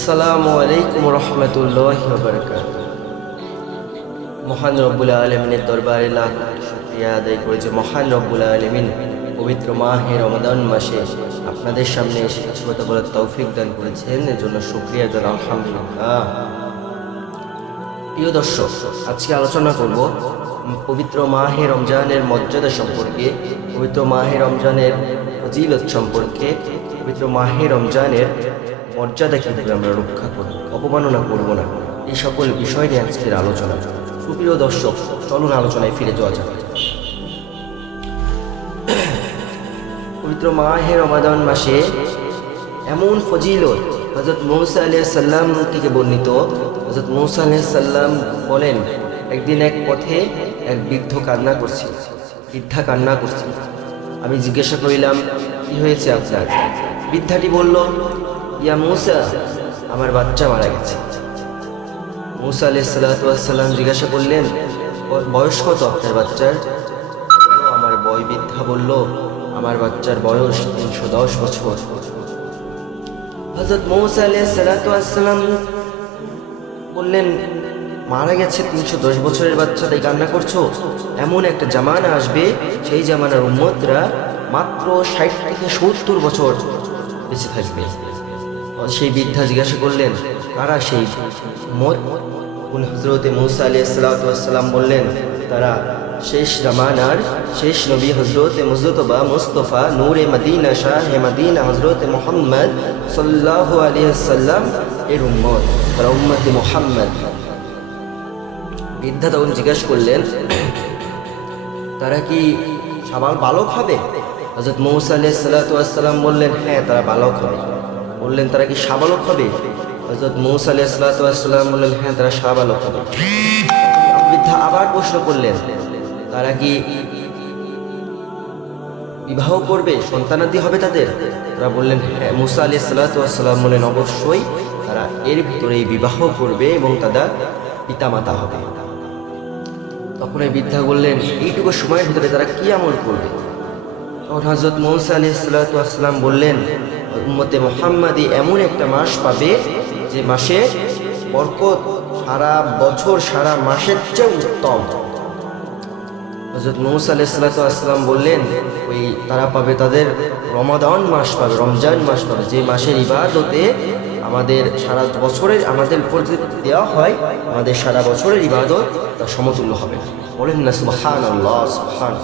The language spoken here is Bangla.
আসসালামু আলাইকুম রহমতুল্লাহ বরকাত মহান রব্বুল আলমিনের দরবারে লাখ শুকরিয়া আদায় করে মহান রব্বুল আলমিন পবিত্র মাহে রমাদান মাসে আপনাদের সামনে এসে কথা বলার তৌফিক দান করেছেন। এর জন্য শুক্রিয়া জান আলহামদুলিল্লাহ। প্রিয় দর্শক, আজকে আলোচনা করব পবিত্র মাহে রমজানের মর্যাদা সম্পর্কে, পবিত্র মাহে রমজানের ফজিলত সম্পর্কে, পবিত্র মাহে রমজানের মর্যাদা কীভাবে আমরা রক্ষা করব অপমাননা করব না। এই সকল বিষয় নিয়ে আজকের আলোচনা। সুপ্রিয় দর্শক, চলুন আলোচনায় ফিরে যাওয়া যাক। পবিত্র মাহে রমাদান মাসে এমন ফজিলত হজরত মৌসা আলিয়া সাল্লাম থেকে বর্ণিত। হজরত মৌসা আলিয়া সাল্লাম বলেন, একদিন এক পথে এক বৃদ্ধ কান্না করছি বৃদ্ধা কান্না করছি আমি জিজ্ঞাসা করিলাম, কি হয়েছে আপনার? বৃদ্ধাটি বলল ইয়া মৌসা, আমার বাচ্চা মারা গেছে। মৌসা আলিয়া সাল্লাম জিজ্ঞাসা করলেন বয়স কত আপনার বাচ্চার? আমার বয় বৃদ্ধা বলল, আমার বাচ্চার বয়স তিনশো দশ বছর। হজরত মৌসা আলিয়া সালাতাম বললেন, মারা গেছে তিনশো দশ বছরের বাচ্চা, তাই কান্না করছ? এমন একটা জামানা আসবে, সেই জামানার উম্মতরা মাত্র ষাট থেকে সত্তর বছর বেঁচে থাকবে। সেই বৃদ্ধা জিজ্ঞাসা করলেন, কারা সেই মত হজরতে মৌসা আলী সালাম বললেন, তারা শেষ জামানার শেষ নবী হজরতে মুজতবা মুস্তফা নূরে মদিনা, শাহ মদিনা হজরতে মোহাম্মদ সাল্লাহ আলী সাল্লাম এর উম্মত, তারা মোহাম্মদ। বৃদ্ধা তখন জিজ্ঞাসা করলেন, তারা কি সবার বালক হবে? হজরত মৌসা আলিয়া সাল্লাম বললেন হ্যাঁ তারা বালক হবে। বললেন, তারা কি সাবালক হবে? হজরত মৌসা আলিয়া সাল্লাম বললেন হ্যাঁ তারা সাবালক হবে। বৃদ্ধা আবার প্রশ্ন করলেন, তারা কি বিবাহ করবে? সন্তানাদি হবে তাদের? তারা বললেন হ্যাঁ মুসা আলিয়া সাল্লাম বললেন, অবশ্যই তারা এর ভিতরে বিবাহ করবে এবং তারা পিতামাতা হবে। তখন এই বৃদ্ধা বললেন, এইটুকু সময়ের ভিতরে তারা কি আমল করবে? হজরত মৌসা আলি সাল্লাম বললেন, উম্মতে মোহাম্মদী এমন একটা মাস পাবে যে মাসে বরকত সারা বছর, সারা মাসের চেয়ে উত্তম। হজরত মৌসা আলি সাল্লাম বললেন, ওই তারা পাবে তাদের রমাদান মাস পাবে, রমজান মাস পাবে। যে মাসের ইবাদতে আমাদের সারা বছরের, আমাদের উপর যদি দেওয়া হয়, আমাদের সারা বছরের ইবাদত তার সমতুল্য হবে। বলেন না সুবহান আল্লাহ সুবহান